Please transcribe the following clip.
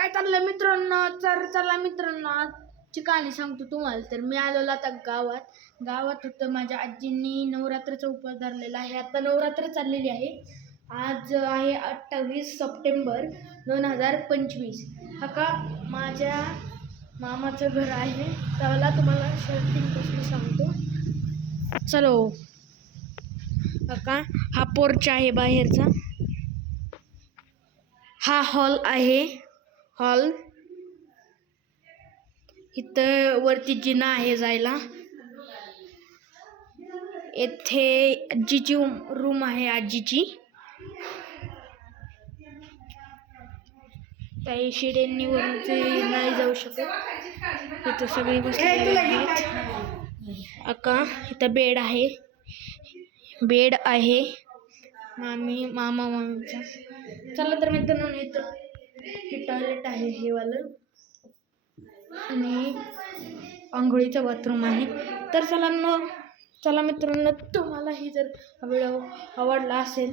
काय चाललंय मित्रांनो? तर चला मित्रांनो, आजची कहाणी सांगतो तुम्हाला. तर मी आलेलो आता गावात होतं. माझ्या आजींनी नवरात्राचा उपवास धरलेला आहे. आता नवरात्र चाललेली आहे. आज आहे 28 सप्टेंबर 2025. हा का माझ्या मामाचं घर आहे. त्याला तुम्हाला शर्टिंगपासून सांगतो. चलो का हा पोर्च आहे बाहेरचा. हा हॉल आहे. हॉल इथं वरती जिना आहे जायला. येथे आजीची रूम आहे. आजीची काही शिड्यांनी वरती नाही जाऊ शकत. इथं सगळी बसलेली आहेत. अका इथं बेड आहे. मामा मामीचा. चला तर मित्रांनो, इथं हे टॉयलेट आहे हे वालं, आणि आंघोळीचं बाथरूम आहे. तर चला मित्रांनो, तुम्हाला ही जर व्हिडिओ आवडला असेल